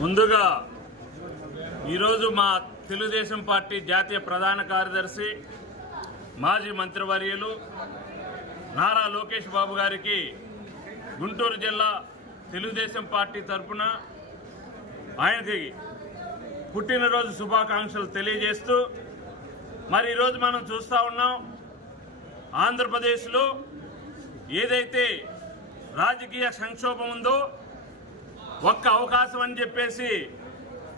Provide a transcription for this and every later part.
ముందుగా ఈరోజు మా తెలుగుదేశం పార్టీ జాతీయ ప్రధాన కార్యదర్శి మాజీ మంత్రివర్యులు నారా లోకేష్ బాబు గారికి గుంటూరు జిల్లా తెలుగుదేశం పార్టీ తరఫున ఆయనకి పుట్టినరోజు శుభాకాంక్షలు తెలియజేస్తూ మరి ఈరోజు మనం చూస్తూ ఉన్నాం, ఆంధ్రప్రదేశ్లో ఏదైతే రాజకీయ సంక్షోభం ఉందో ఒక్క అవకాశం అని చెప్పేసి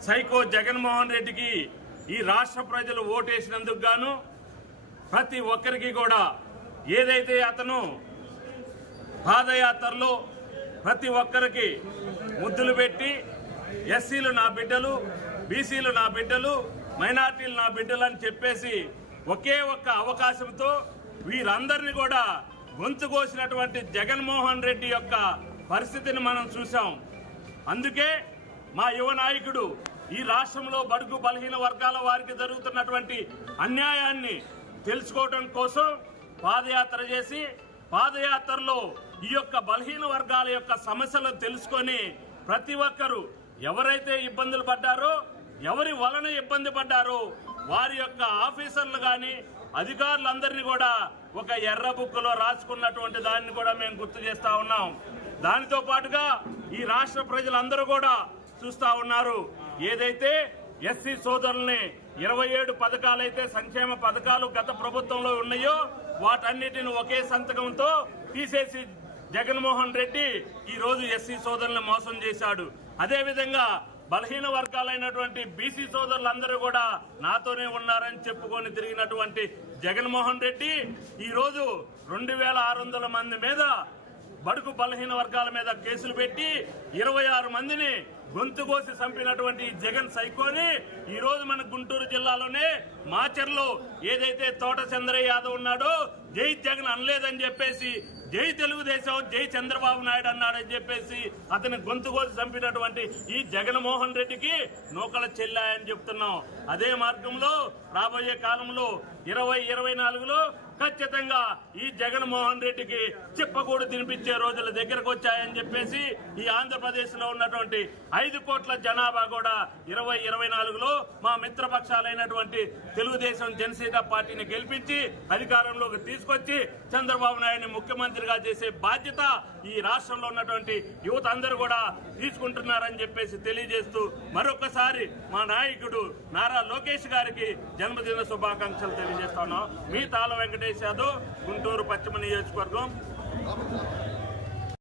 సైకో జగన్మోహన్ రెడ్డికి ఈ రాష్ట్ర ప్రజలు ఓటేసినందుకు గాను ప్రతి ఒక్కరికి కూడా ఏదైతే అతను పాదయాత్రలో ప్రతి ఒక్కరికి ముద్దులు పెట్టి ఎస్సీలు నా బిడ్డలు, బీసీలు నా బిడ్డలు, మైనార్టీలు నా బిడ్డలు అని చెప్పేసి ఒకే ఒక్క అవకాశంతో వీరందరినీ కూడా గొంతు కోసినటువంటి జగన్మోహన్ రెడ్డి యొక్క పరిస్థితిని మనం చూసాం. అందుకే మా యువ నాయకుడు ఈ రాష్ట్రంలో బడుగు బలహీన వర్గాల వారికి జరుగుతున్నటువంటి అన్యాయాన్ని తెలుసుకోవడం కోసం పాదయాత్ర చేసి పాదయాత్రలో ఈ యొక్క బలహీన వర్గాల యొక్క సమస్యలను తెలుసుకొని ప్రతి ఒక్కరూ ఎవరైతే ఇబ్బందులు పడ్డారో, ఎవరి వలన ఇబ్బంది పడ్డారో వారి యొక్క ఆఫీసర్లు కానీ అధికారులందరినీ కూడా ఒక ఎర్ర బుక్కులో రాసుకున్నటువంటి దాన్ని కూడా మేము గుర్తు చేస్తా ఉన్నాం. దానితో పాటుగా ఈ రాష్ట్ర ప్రజలందరూ కూడా చూస్తా ఉన్నారు, ఏదైతే ఎస్సీ సోదరుల్ని 27 పథకాలైతే సంక్షేమ పథకాలు గత ప్రభుత్వంలో ఉన్నాయో వాటన్నిటిని ఒకే సంతకంతో తీసేసి జగన్మోహన్ రెడ్డి ఈ రోజు ఎస్సీ సోదరుల్ని మోసం చేశాడు. అదేవిధంగా బలహీన వర్గాలైనటువంటి బీసీ సోదరులందరూ కూడా నాతోనే ఉన్నారని చెప్పుకొని తిరిగినటువంటి జగన్మోహన్ రెడ్డి ఈ రోజు 2600 మంది మీద బడుగు బలహీన వర్గాల మీద కేసులు పెట్టి 26 మందిని గొంతు కోసి చంపినటువంటి జగన్ సైకోని ఈ రోజు మన గుంటూరు జిల్లాలోనే మాచర్లో ఏదైతే తోట చంద్రయ్య యాదవ్ ఉన్నాడో జై జగన్ అనలేదని చెప్పేసి జై తెలుగుదేశం, జై చంద్రబాబు నాయుడు అన్నాడని చెప్పేసి అతని గొంతు కోసి చంపినటువంటి ఈ జగన్మోహన్ రెడ్డికి నూకల చెల్లాయని చెప్తున్నాం. అదే మార్గంలో రాబోయే కాలంలో 2024లో ఖచ్చితంగా ఈ జగన్మోహన్ రెడ్డికి చిప్పకూడు తినిపించే రోజుల దగ్గరకు వచ్చాయని చెప్పేసి ఈ ఆంధ్రప్రదేశ్ లో ఉన్నటువంటి 5 కోట్ల జనాభా కూడా 2024లో మా మిత్రపక్షాలైనటువంటి తెలుగుదేశం జనసేన పార్టీని గెలిపించి అధికారంలోకి తీసుకొచ్చి చంద్రబాబు నాయుడిని ముఖ్యమంత్రిగా చేసే బాధ్యత ఈ రాష్ట్రంలో ఉన్నటువంటి యువత అందరూ కూడా తీసుకుంటున్నారని చెప్పేసి తెలియజేస్తూ మరొకసారి మా నాయకుడు నారా లోకేష్ గారికి జన్మదిన శుభాకాంక్షలు తెలియజేస్తున్నాం. మీ తాళ వెంకటేష్ యాదవ్, గుంటూరు పశ్చిమ నియోజకవర్గం.